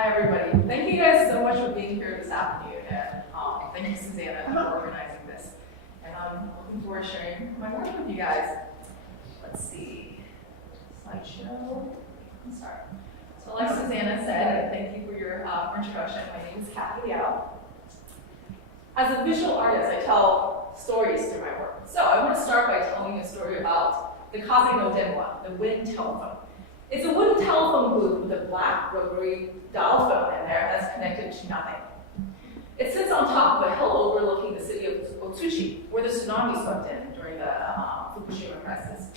Hi, everybody. Thank you guys so much for being here this afternoon. And thank you, Susanna, for organizing this. And I'm looking forward to sharing my work with you guys. Let's see. Slideshow. I'm sorry. So like Susanna said, and thank you for your introduction, my name is Liao. As a visual artist, I tell stories through my work. So I want to start by telling you a story about the Kaze no Denwa, the wind telephone. It's a wooden telephone booth with a black rotary dial phone in there that's connected to nothing. It sits on top of a hill overlooking the city of Otsuchi, where the tsunami swept in during the Fukushima crisis.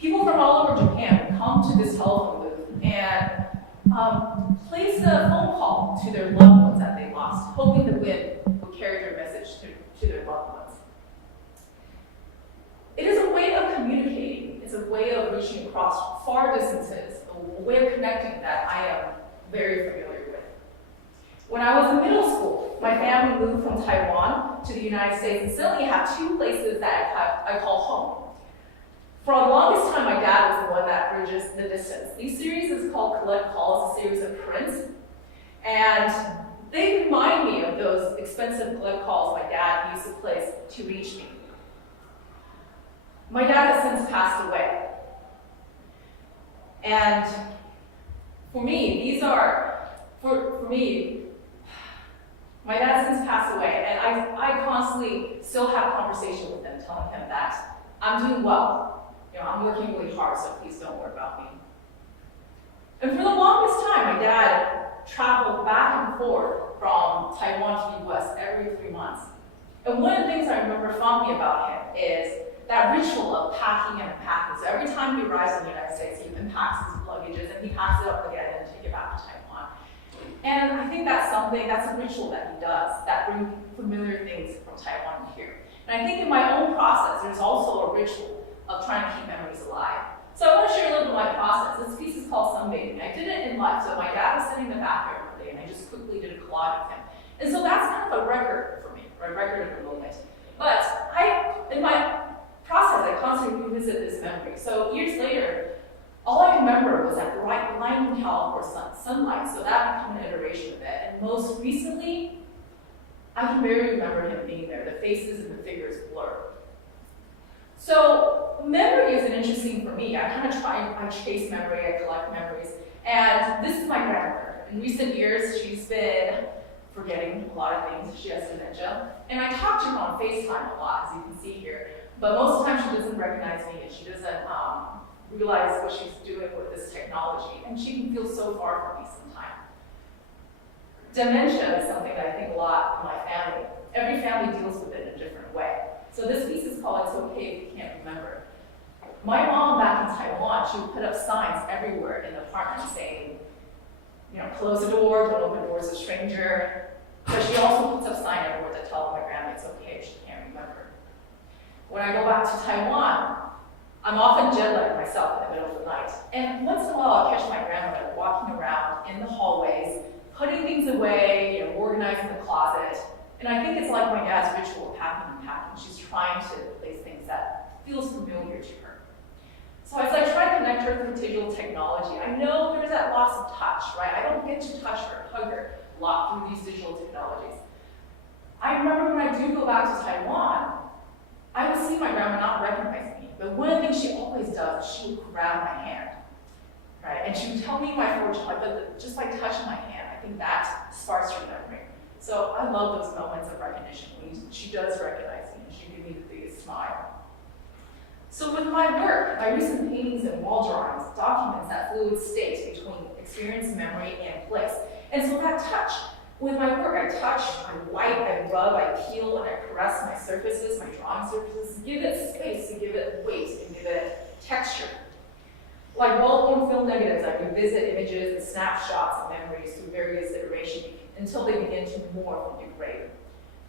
People from all over Japan would come to this telephone booth and place a phone call to their loved ones that they lost, hoping the wind would carry their message to their loved ones. It is a way of communicating. It's a way of reaching across far distances, a way of connecting that I am very familiar with. When I was in middle school, my family moved from Taiwan to the United States and suddenly had two places that I call home. For the longest time, my dad was the one that bridges the distance. These series is called Collect Calls, a series of prints. And they remind me of those expensive collect calls my dad used to place to reach me. My dad has since passed away. And for me, my dad has since passed away, and I constantly still have conversation with him, telling him that I'm doing well. I'm working really hard, so please don't worry about me. And for the longest time, my dad traveled back and forth from Taiwan to the US every 3 months. And one of the things I remember fondly about him is that ritual of packing and unpacking. So every time he arrives in the United States, he unpacks his luggages and he packs it up again and takes it back to Taiwan. And I think that's a ritual that he does that brings familiar things from Taiwan here. And I think in my own process, there's also a ritual of trying to keep memories alive. So I want to share a little bit of my process. This piece is called Sunbathing. I did it in life. So my dad was sitting in the backyard one day and I just quickly did a collage of him. And so that's kind of a record for me, or a record of the moment. But in my process, I constantly revisit this memory. So years later, all I remember was that bright blinding California sunlight, so that became an iteration of it. And most recently, I can barely remember him being there. The faces and the figures blur. So memory is interesting for me. I chase memory, I collect memories. And this is my grandmother. In recent years, she's been forgetting a lot of things. She has dementia. And I talk to her on FaceTime a lot, as you can see here. But most of the time she doesn't recognize me and she doesn't realize what she's doing with this technology. And she can feel so far from me sometimes. Dementia is something that I think a lot in my family. Every family deals with it in a different way. So this piece is called It's Okay If You Can't Remember. My mom back in Taiwan, she would put up signs everywhere in the apartment saying, close the door, don't open doors to a stranger. But she also puts up signs everywhere that tell my grandma it's okay if she can't remember. When I go back to Taiwan, I'm often jet lagged myself in the middle of the night. And once in a while, I'll catch my grandmother walking around in the hallways, putting things away, organizing the closet. And I think it's like my dad's ritual of packing and packing. She's trying to place things that feels familiar to her. So as I try to connect her through digital technology, I know there's that loss of touch, right? I don't get to touch her, hug her a lot through these digital technologies. I remember when I do go back to Taiwan, I would see my grandma not recognize me, but one of the things she always does is she would grab my hand, right? And she would tell me my fortune, but just by touching my hand, I think that sparks her memory. So I love those moments of recognition when she does recognize me and she gives me the biggest smile. So with my work, my recent paintings and wall drawings documents that fluid state between experience, memory, and place. And so that touch, with my work, I touch, I wipe, I rub, I peel, and I caress my surfaces, my drawing surfaces, give it space, to give it weight, and give it texture. Like well-worn film negatives, I revisit images and snapshots of memories through various iterations until they begin to morph and degrade.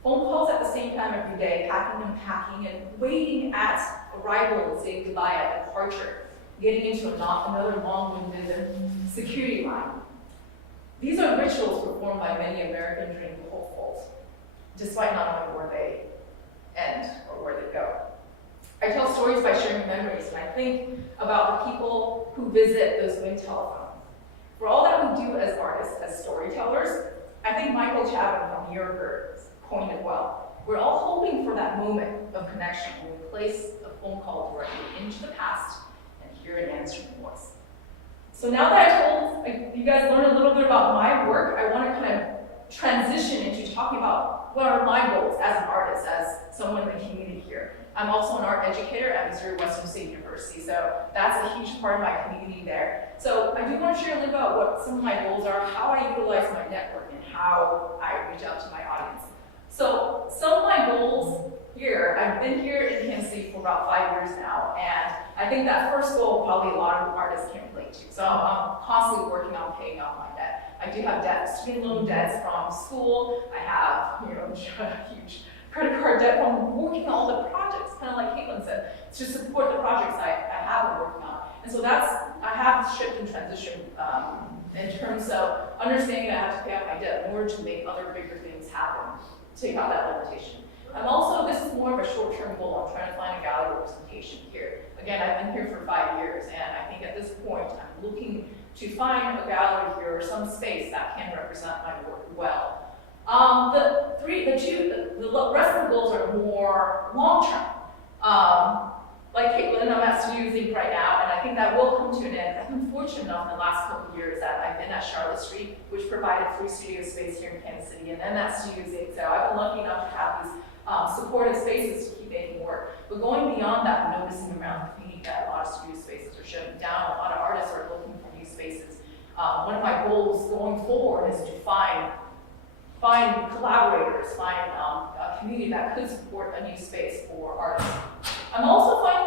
Phone calls at the same time every day, packing and packing, and waiting at arrival and saying goodbye at departure, getting into another long-winded security line. These are rituals performed by many American dream hopefuls, despite not knowing where they end or where they go. I tell stories by sharing memories, and I think about the people who visit those wind telephones. For all that we do as artists, as connection when we place a phone call directly into the past and hear an answering voice. So now that I told you guys learned a little bit about my work, I want to kind of transition into talking about what are my goals as an artist, as someone in the community here. I'm also an art educator at Missouri Western State University, so that's a huge part of my community there. So I do want to share a little about what some of my goals are, how I utilize my network, and how I reach out to my audience. So some of my goals here, I've been here in Kansas City for about 5 years now, and I think that first goal probably a lot of artists can relate to. So I'm constantly working on paying off my debt. I do have debt, student loan debts from school. I have, a huge credit card debt from working on all the projects, kind of like Caitlin said, to support the projects I have been working on. And so I have to shift and transition in terms of understanding that I have to pay off my debt in order to make other bigger things happen, take out that limitation. This is more of a short-term goal. I'm trying to find a gallery representation here. Again, I've been here for 5 years, and I think at this point, I'm looking to find a gallery here or some space that can represent my work well. The rest of the goals are more long-term. Like Caitlin, I'm at Studio Zinc right now, and I think that will come to an end. I've been fortunate enough in the last couple of years that I've been at Charlotte Street, which provided free studio space here in Kansas City, and then at Studio Zinc. So I've been lucky enough to have these supportive spaces to keep making work. But going beyond that, I'm noticing around the community that a lot of studio spaces are shutting down. A lot of artists are looking for new spaces. One of my goals going forward is to find collaborators, find a community that could support a new space for artists. I'm also trying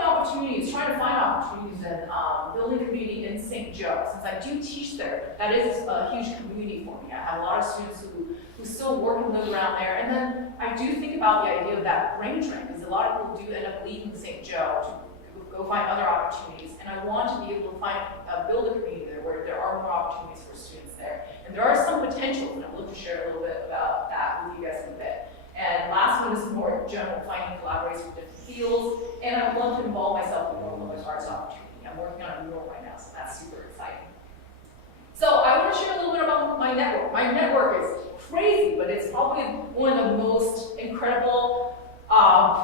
to find opportunities in building community in St. Joe. Since I do teach there, that is a huge community for me. I have a lot of students who still work and live around there. And then I do think about the idea of that brain drain, because a lot of people do end up leaving St. Joe to go find other opportunities. And I want to be able to build a community there where there are more opportunities for students there. And there are some potentials, and I'd love to share a little bit about that with you guys in a bit. And last one is more general, finding collaborators from different fields, and I would love to involve myself in more public arts opportunity. I'm working on a mural right now, so that's super exciting. So I want to share a little bit about my network. My network is crazy, but it's probably one of the most incredible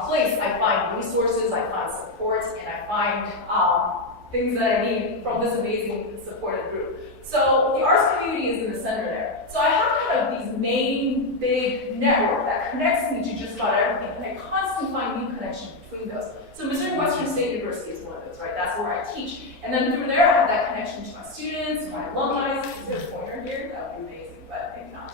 place I find resources, I find support, and I find things that I need from this amazing supportive group. So the arts community is in the center there. So I have kind of these main big network that connects me to just about everything, and I constantly find new connections between those. So Missouri Western State University is one of those, right? That's where I teach. And then through there, I have that connection to my students, my alumni. Is there a pointer here? That would be amazing, but maybe not.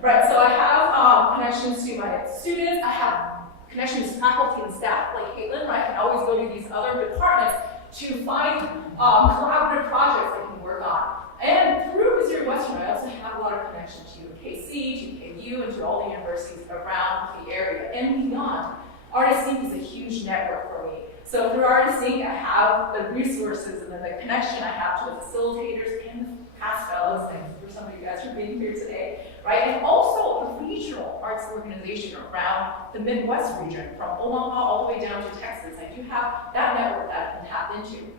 Right, so I have connections to my students. I have connections to faculty and staff, like Caitlin, right? I can always go to these other departments to find collaborative projects I can work on. And through Missouri Western, I also have a lot of connection to KC, to KU, and to all the universities around the area and beyond. Artist Inc. is a huge network for me. So through Artist Inc., I have the resources and then the connection I have to the facilitators and the past fellows. Thank you for some of you guys for being here today, right? And also a regional arts organization around the Midwest region, from Omaha all the way down to Texas. I do have that network that I can tap into.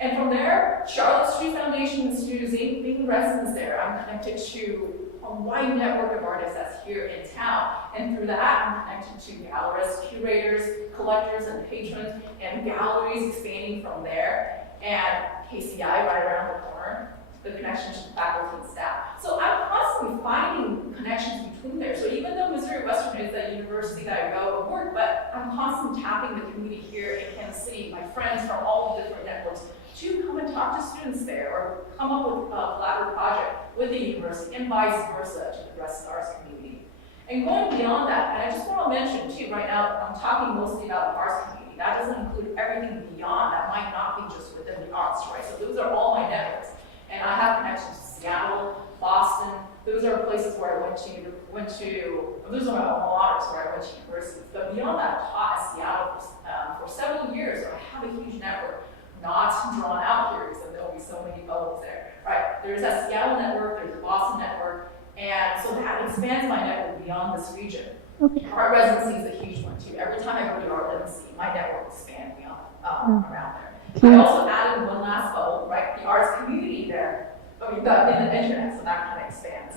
And from there, Charlotte Street Foundation and Studios Inc., being residents there, I'm connected to a wide network of artists that's here in town. And through that, I'm connected to gallerists, curators, collectors, and patrons, and galleries expanding from there. And KCI right around the corner, the connection to faculty and staff. So I'm constantly finding connections between there. So even though Missouri Western is the university that I go and work, but I'm constantly tapping the community here in Kansas City, my friends from all the different networks, to come and talk to students there or come up with a collaborative project with the university and vice versa to the rest of the arts community. And going beyond that, and I just want to mention too, right now I'm talking mostly about the arts community. That doesn't include everything beyond that might not be just within the arts, right? So those are all my networks. And I have connections to Seattle, Boston. Those are places where I went to those are my alma maters where I went to universities. But beyond that, I taught at Seattle for several years, so I have a huge network. Not drawn out here because there'll be so many bubbles there, right? There's that Seattle network, there's the Boston network, and so that expands my network beyond this region. Okay. Art residency is a huge one too. Every time I go to art residency, my network expands beyond around there. I also added one last bubble, right? The arts community there, in the internet, so that kind of expands.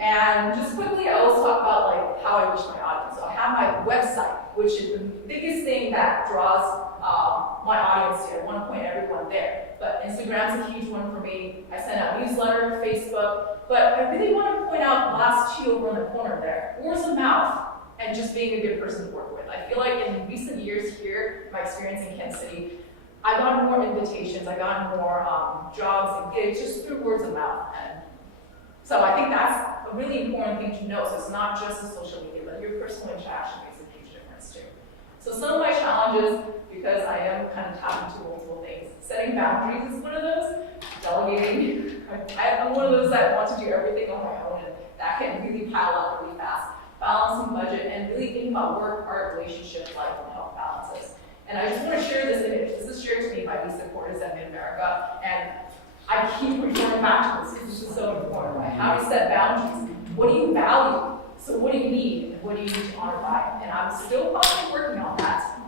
And just quickly, I also talk about like how I reach my audience. So I have my website, which is the biggest thing that draws my audience to. I want to point everyone there. But Instagram's a huge one for me. I send out newsletter, Facebook, but I really want to point out the last two over in the corner there. Words of mouth and just being a good person to work with. I feel like in recent years here, my experience in Kansas City, I got more invitations, I got more jobs and gigs just through words of mouth. And so I think that's a really important thing to know. So it's not just the social media, but your personal interaction makes a huge difference too. So some of my challenges, because I am kind of tapping into multiple things, setting boundaries is one of those, delegating. I'm one of those that want to do everything on my own, and that can really pile up really fast. Balancing budget, and really thinking about work, art, relationships, life, and health balances. And I just want to share this image. This is shared to me by Lisa Cordes at Mid-America, and I keep referring back to this because this is so important, right? How to set boundaries. What do you value? So what do you need? And what do you need to honor by? And I'm still probably working on that.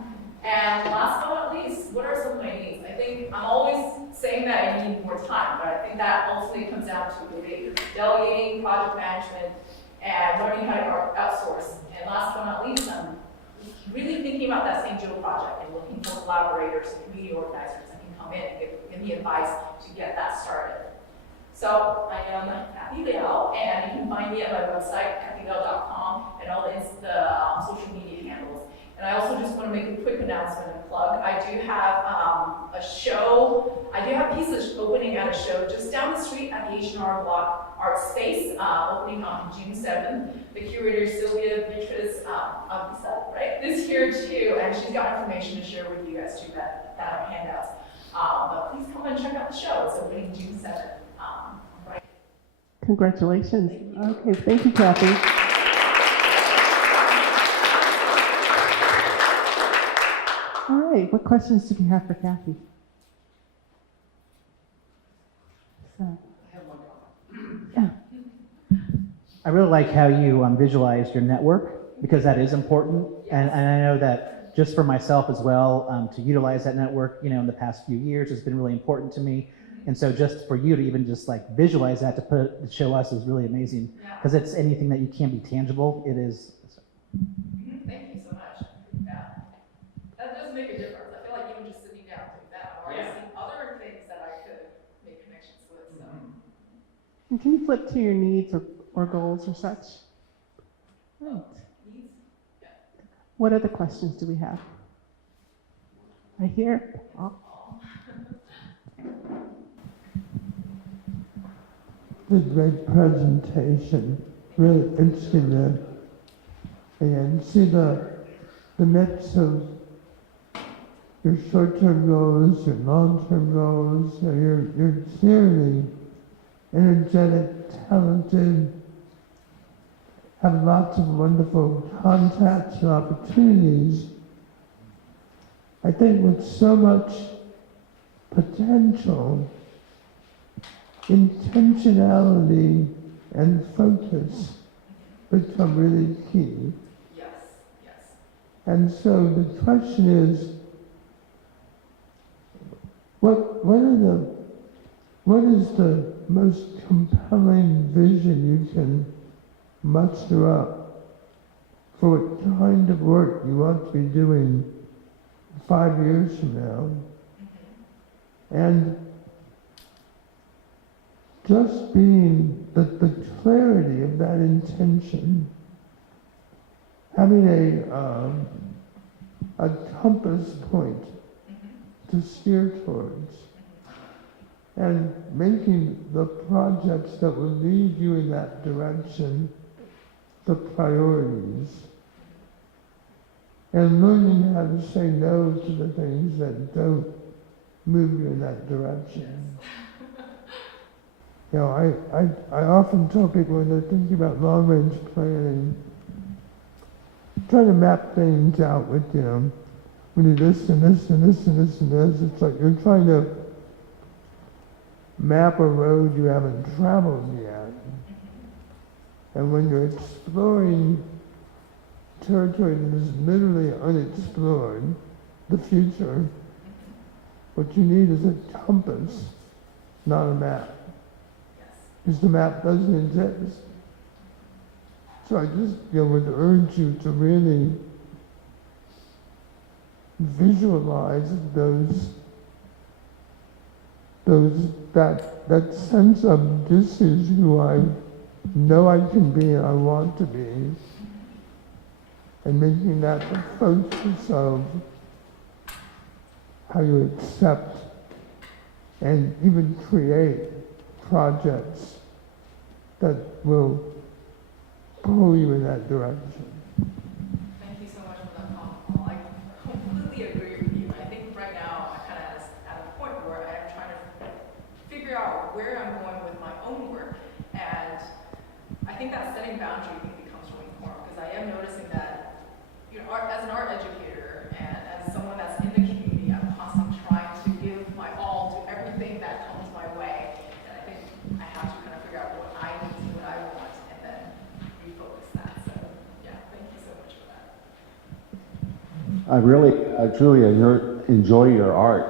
And last but not least, what are some of my needs? I think I'm always saying that I need more time, but I think that ultimately comes down to delegating, project management, and learning how to outsource. And last but not least, I'm really thinking about that St. Joe project and looking for collaborators and community organizers that can come in and give me advice to get that started. So I am Kathy Liao, and you can find me at my website, kathyliao.com, and all the social media handles. And I also just want to make a quick announcement and plug. I do have a show. I do have pieces opening at a show just down the street at the H&R Block Art Space, opening on June 7th. The curator, Sylvia Beatrice Avisa, right, is here too, and she's got information to share with you guys too that are handouts. But please come and check out the show. It's opening June 7th. Right. Congratulations. Okay, thank you, Kathy. All right, what questions do we have for Kathy? So, yeah. I really like how you visualized your network, because that is important. And I know that just for myself as well, to utilize that network, in the past few years has been really important to me. And so just for you to even just like visualize that to show us is really amazing, because it's anything that you can be tangible, it is. Thank you so much. Yeah. That does make a difference. I feel like even just sitting down doing that, I've already seen other things that I could make connections with. So. And can you flip to your needs or goals or such? Right. Needs? Yeah. What other questions do we have? Right here. Oh. The great presentation, really interesting to and see the mix of your short-term goals, your long-term goals. You're clearly energetic, talented, have lots of wonderful contacts and opportunities. I think with so much potential, intentionality and focus become really key. Yes, yes. And so the question is, what is the most compelling vision you can muster up for what kind of work you want to be doing 5 years from now? And just being the clarity of that intention, having a compass point to steer towards, and making the projects that will lead you in that direction the priorities, and learning how to say no to the things that don't move you in that direction. I often tell people when they're thinking about long-range planning, try to map things out with, we do this and this and this and this and this. It's like you're trying to map a road you haven't traveled yet. And when you're exploring territory that is literally unexplored, the future, what you need is a compass, not a map. Because the map doesn't exist. So I just would urge you to really visualize that sense of this is who I know I can be and I want to be, and making that the focus of how you accept and even create projects that will pull you in that direction. Thank you so much for that comment, Paul. I completely agree with you. I think right now I'm kind of at a point where I'm trying to figure out where I'm going with my own work, and I think that setting boundary becomes really important, because I am noticing that, as an art educator and as someone that's in the community, I'm constantly trying to give my all to everything that comes my way, and I think I have to kind of figure out what I need, what I want, and then refocus that. So yeah, thank you so much for that. I truly enjoy your art.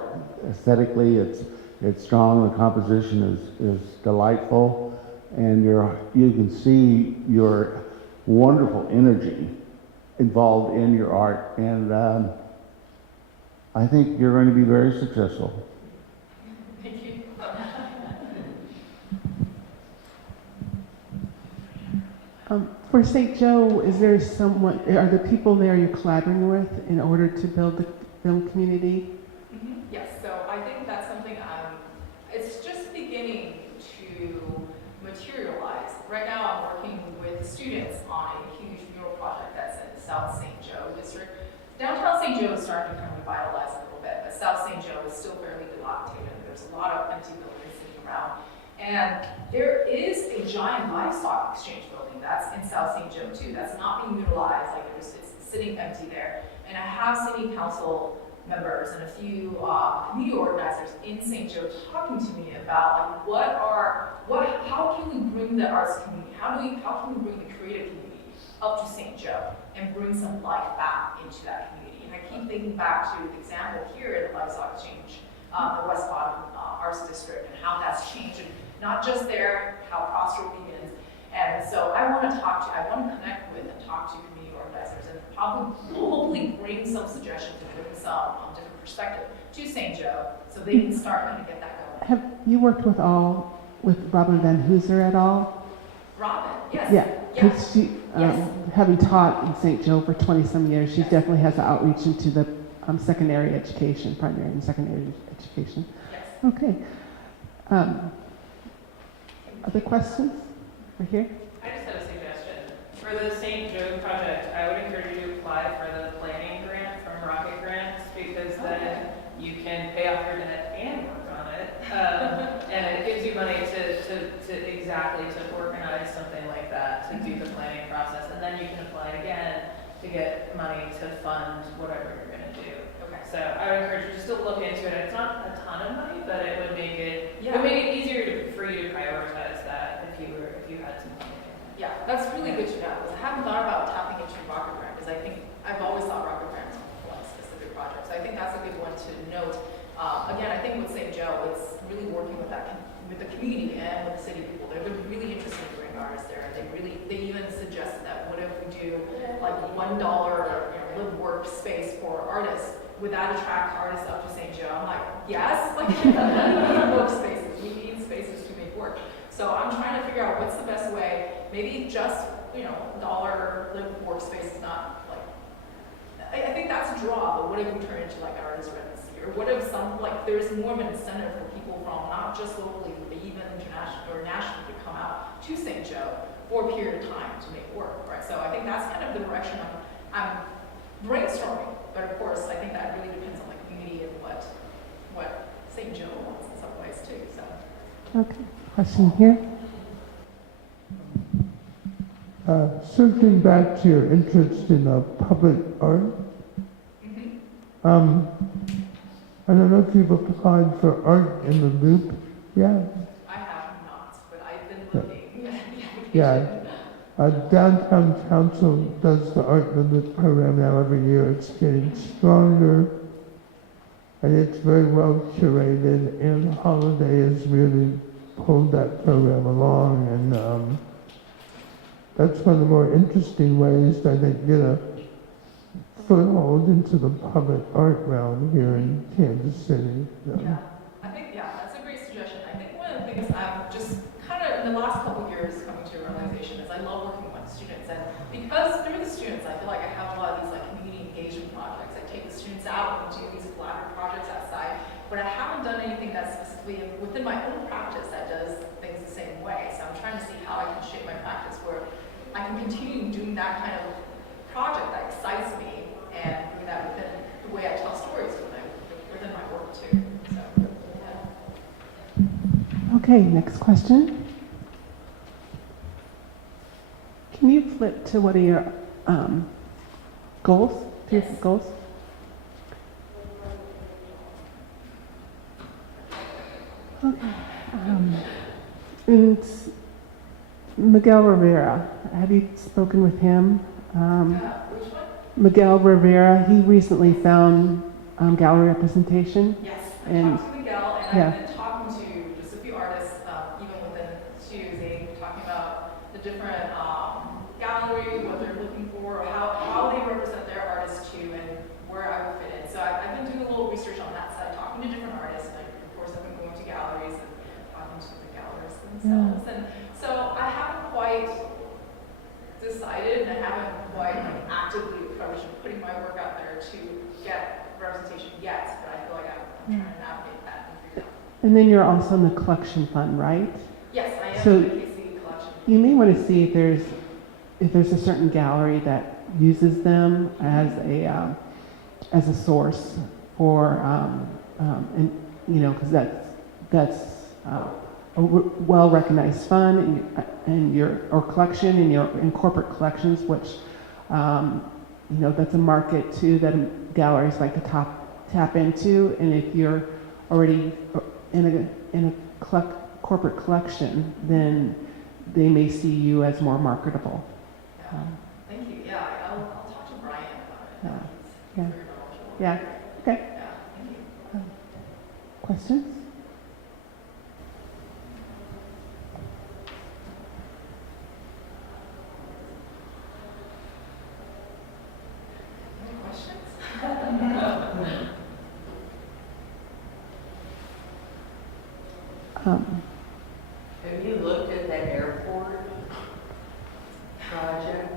Aesthetically, it's strong. The composition is delightful, and you can see your wonderful energy involved in your art, and I think you're going to be very successful. Thank you. For St. Joe, is there someone, are the people there you're collaborating with in order to build the film community? Yes, so I think that's something it's just beginning to materialize. Right now I'm working with students on a huge mural project that's in South St. Joe district. Downtown St. Joe is starting to kind of revitalize a little bit, but South St. Joe is still fairly dilapidated. There's a lot of empty buildings sitting around. And there is a giant livestock exchange building that's in South St. Joe too, that's not being utilized, it's sitting empty there. And I have city council members and a few community organizers in St. Joe talking to me about how can we bring the arts community, how can we bring the creative community up to St. Joe and bring some life back into that community. And I keep thinking back to the example here at the Livestock Exchange, the West Bottom Arts District, and how that's changed, and not just there, how Prosper begins. And so I want to connect with and talk to community organizers, and hopefully bring some suggestions and bring some different perspective to St. Joe, so they can start kind of get that going. Have you worked with Robin Van Hooser at all? Robin, yes. Yeah, Yes. because she, Yes. having taught in St. Joe for 20-some years, she Yes. definitely has an outreach into the secondary education, primary and secondary education. Yes. Okay. Other questions? Over here? I just had a suggestion. For the St. Joe project, I would encourage you to apply for the planning grant from Rocket Grants, because then you can pay off your debt and work on it. And it gives you money to organize something like that, to do the planning process, and then you can apply again to get money to fund whatever you're going to do. Okay. So I would encourage you just to look into it. It's not a ton of money, but it would make it easier for you to prioritize that if you had some money. Yeah, that's really good to know, because I haven't thought about tapping into Rocket Grant, because I think I've always thought Rocket Grant was on specific projects. So I think that's a good one to note. Again, I think with St. Joe, it's really working with the community and with the city people. They've been really interested in bringing artists there, and they even suggested that what if we do like $1 live work space for artists? Would that attract artists up to St. Joe? I'm like, yes, we need workspaces. We need spaces to make work. So I'm trying to figure out what's the best way. Maybe just dollar live workspace is not like. I think that's a draw, but what if we turn it into like artist residency, or what if there's more of an incentive for people from not just locally, but even international or nationally to come out to St. Joe for a period of time to make work, right? So I think that's kind of the direction I'm brainstorming. But of course, I think that really depends on the community and what St. Joe wants in some ways too. So. Okay. Question here? Circling back to your interest in public art, I don't know if you've applied for Art in the Loop yet. I have not, but I've been looking at the application. Yeah. Downtown Council does the Art in the Loop program now every year. It's getting stronger, and it's very well curated, and Holiday has really pulled that program along, and that's one of the more interesting ways to, I think, get a foothold into the public art realm here in Kansas City. So. Yeah, I think, that's a great suggestion. I think one of the things I've just kind of, in the last couple of years, coming to a realization is I love working with students, and because through the students, I feel like I have a lot of these like community engagement projects. I take the students out and do these collaborative projects outside, but I haven't done anything that's specifically within my own practice that does things the same way. So I'm trying to see how I can shape my practice where I can continue doing that kind of project that excites me and doing that within the way I tell stories within my work too. So, yeah. Okay, next question. Can you flip to what are your goals? Your Yes. goals? Okay. And Miguel Rivera, have you spoken with him? Which one? Miguel Rivera, he recently found gallery representation. Yes, I And- talked to Miguel, and yeah. I've been talking to just a few artists, even within choosing, talking about the different gallery, what they're looking for, how they represent their artists too, and where I would fit in. So I've been doing a little research on that side, talking to different artists, and of course I've been going to galleries and talking to the gallerists themselves. And so I haven't quite decided, and I haven't quite like actively approached putting my work out there to get representation yet, but I feel like I'm trying to navigate that and figure it out. And then you're also in the collection fund, right? Yes, I am So- in the KC collection. You may want to see if there's a certain gallery that uses them as a source for and because that's a well recognized fund and your collection in corporate collections, which that's a market too that galleries like to tap into. And if you're already in a corporate collection, then they may see you as more marketable. Thank you. Yeah, I'll talk to Brian about it. Yeah. He's very knowledgeable. Yeah. Okay. Yeah, thank you. Questions? Any questions? Have you looked at that airport project?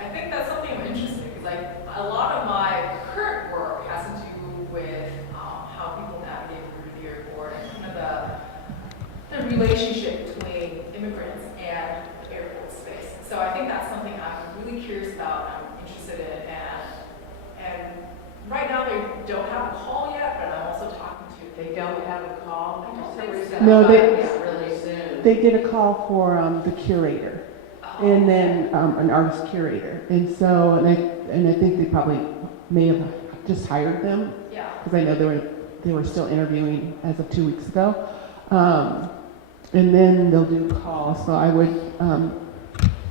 I think that's something I'm interested in, because like a lot of my current work has to do with how people navigate through the airport and kind of the relationship between immigrants and airport space. So I think that's something I'm really curious about, I'm interested in, and right now they don't have a call yet, but I'm also talking to. They don't have a call? I don't For think some so. reason, No, I thought they- it was really soon. They did a call for the curator, and then an artist curator, and I think they probably may have just hired them, Yeah. because I know they were still interviewing as of 2 weeks ago, and then they'll do a call. So I would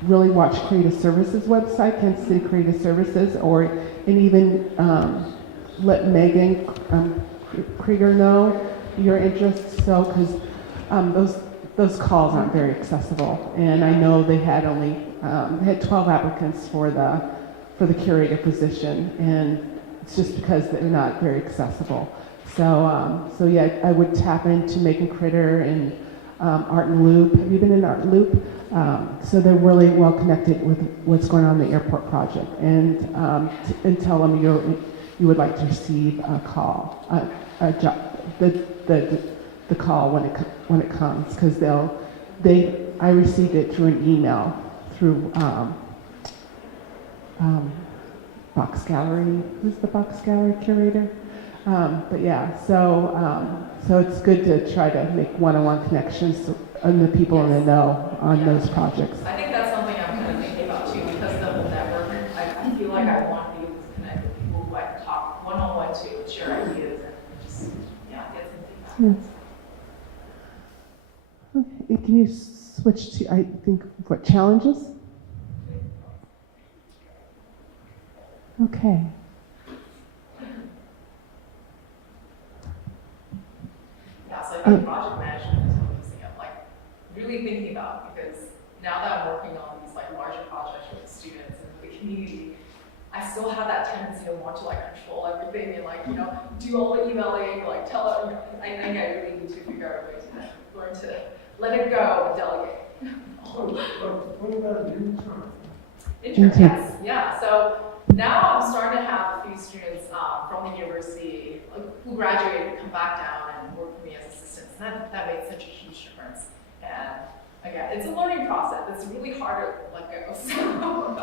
really watch Creative Services website, Kansas City Creative Services, and even let Megan Krieger know your interest. So because those calls aren't very accessible, and I know they had only they had 12 applicants for the curator position, and it's just because they're not very accessible. So yeah, I would tap into Megan Critter and Art and Loop. Have you been in Art and Loop? So they're really well connected with what's going on in the airport project, and tell them you would like to receive a call, the call when it comes, because I received it through an email through Box Gallery. Who's the Box Gallery curator? But yeah, so it's good to try to make one-on-one connections and the people in the know on those projects. I think that's something I'm kind of thinking about too, because the whole network, I feel like I want to be able to connect with people who I can talk one-on-one to and share ideas and just, get some feedback. Okay, can you switch to, I think, what challenges? Okay. Yeah, so I think project management is something I'm like really thinking about, because now that I'm working on these like community, I still have that tendency to want to like control everything and like, do all the emailing, like tell it, I think I really need to figure out a way to learn to let it go and delegate. What about intern? Intern, yes, yeah. So now I'm starting to have a few students from the university who graduated come back down and work for me as assistants. And that made such a huge difference. And again, it's a learning process. It's really hard to let go. So,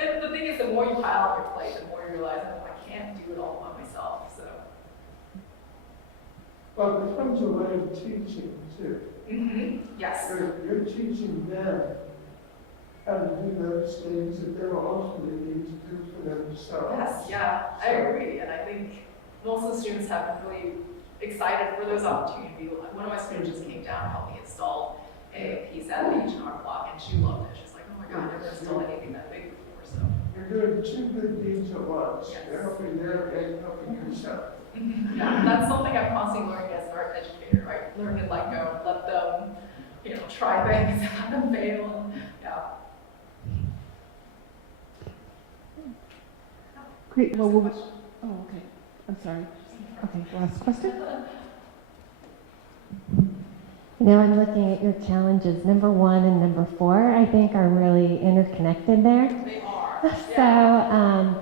and the thing is, the more you pile on your plate, the more you realize, oh, I can't do it all by myself. So. Well, it comes a way of teaching too. Yes. You're teaching them how to do those things that they're ultimately need to do for themselves. Yes, yeah, I agree. And I think most of the students have been really excited for those opportunities. One of my students just came down, helped me install a piece at the H&R Block, and she loved it. She's like, oh my God, I never installed anything that big before. So You're doing two good deeds at once. Yes. You're helping them and helping yourself. yeah, that's something I'm constantly learning as an art educator, right? Learn to let go and let them, try things and let them fail. And, yeah. Great. Well, oh, okay. I'm sorry. Okay, last question. Now I'm looking at your challenges. Number 1 and number 4, I think, are really interconnected there. They are. So Yeah.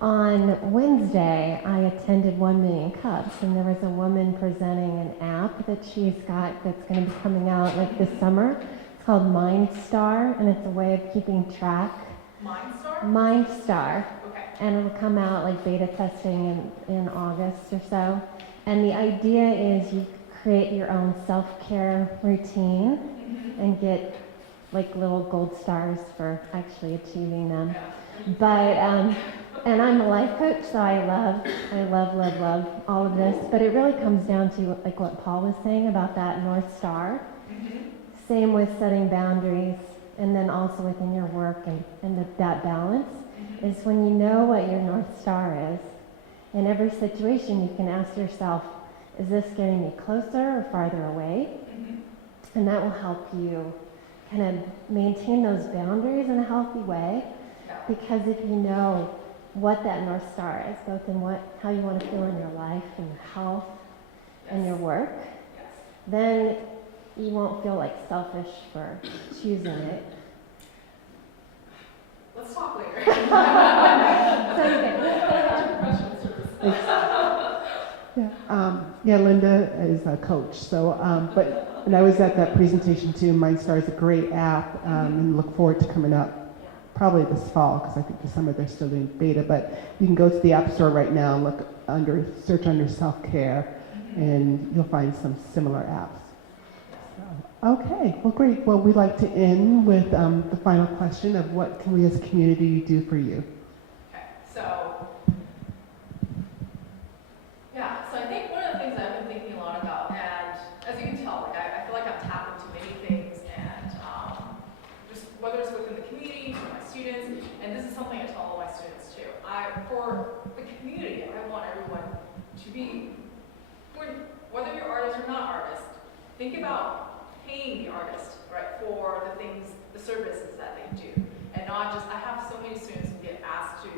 on Wednesday, I attended 1 Million Cups, and there was a woman presenting an app that she's got that's going to be coming out like this summer. It's called MindStar, and it's a way of keeping track. MindStar? MindStar. Okay. And it'll come out like beta testing in August or so. And the idea is you create your own self-care routine and get like little gold stars for actually achieving them. But, and I'm a life coach, so I love all of this. But it really comes down to like what Paul was saying about that North Star. Same with setting boundaries, and then also within your work and that balance is when you know what your North Star is. In every situation, you can ask yourself, is this getting me closer or farther away? And that will help you kind of maintain those boundaries in a healthy way. Because if you know what that North Star is, both in how you want to feel in your life and your health and your work, then you won't feel like selfish for choosing it. Let's talk later. Yeah, Linda is a coach. So, and I was at that presentation too. MindStar is a great app, and look forward to coming up probably this fall, because I think this summer they're still doing beta. But you can go to the App Store right now and search under self-care, and you'll find some similar apps. So, okay, well, great. Well, we'd like to end with the final question of what can we as a community do for you? Okay, so I think one of the things I've been thinking a lot about, and as you can tell, like I feel like I've tapped into many things, and just whether it's within the community, for my students, and this is something I tell all my students too. For the community, I want everyone to be, whether you're artist or not artist, think about paying the artist, right, for the things, the services that they do, and not just. I have so many students who get asked to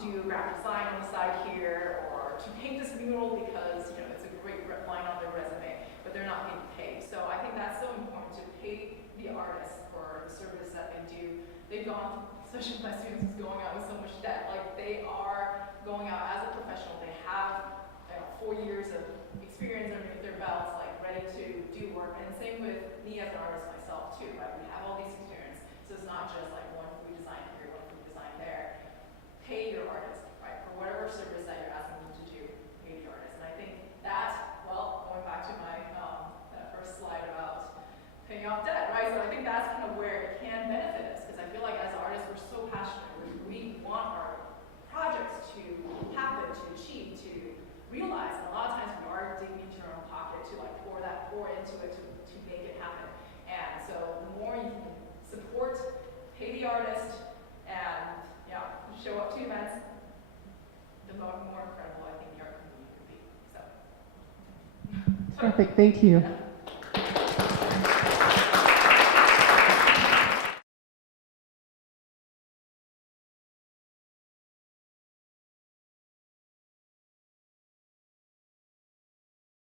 do graphic design on the side here, or to paint this mural because it's a great line on their resume, but they're not being paid. So I think that's so important to pay the artists for the service that they do. They've gone, especially my students who's going out with so much debt, like they are going out as a professional. They have 4 years of experience underneath their belts, like ready to do work. And same with me as an artist myself too, right? We have all these experience, so it's not just like one food design here, one food design there. Pay your artist, right? For whatever service that you're asking them to do, pay the artist. And I think that, well, going back to my that first slide about paying off debt, right? So I think that's kind of where it can benefit us, because I feel like as artists, we're so passionate. We want our projects to happen, to achieve, to realize. And a lot of times we are digging into our own pocket to like pour into it to make it happen. And so the more you can support, pay the artist, and show up to events, the more incredible I think the art community could be. So. Perfect. Thank you.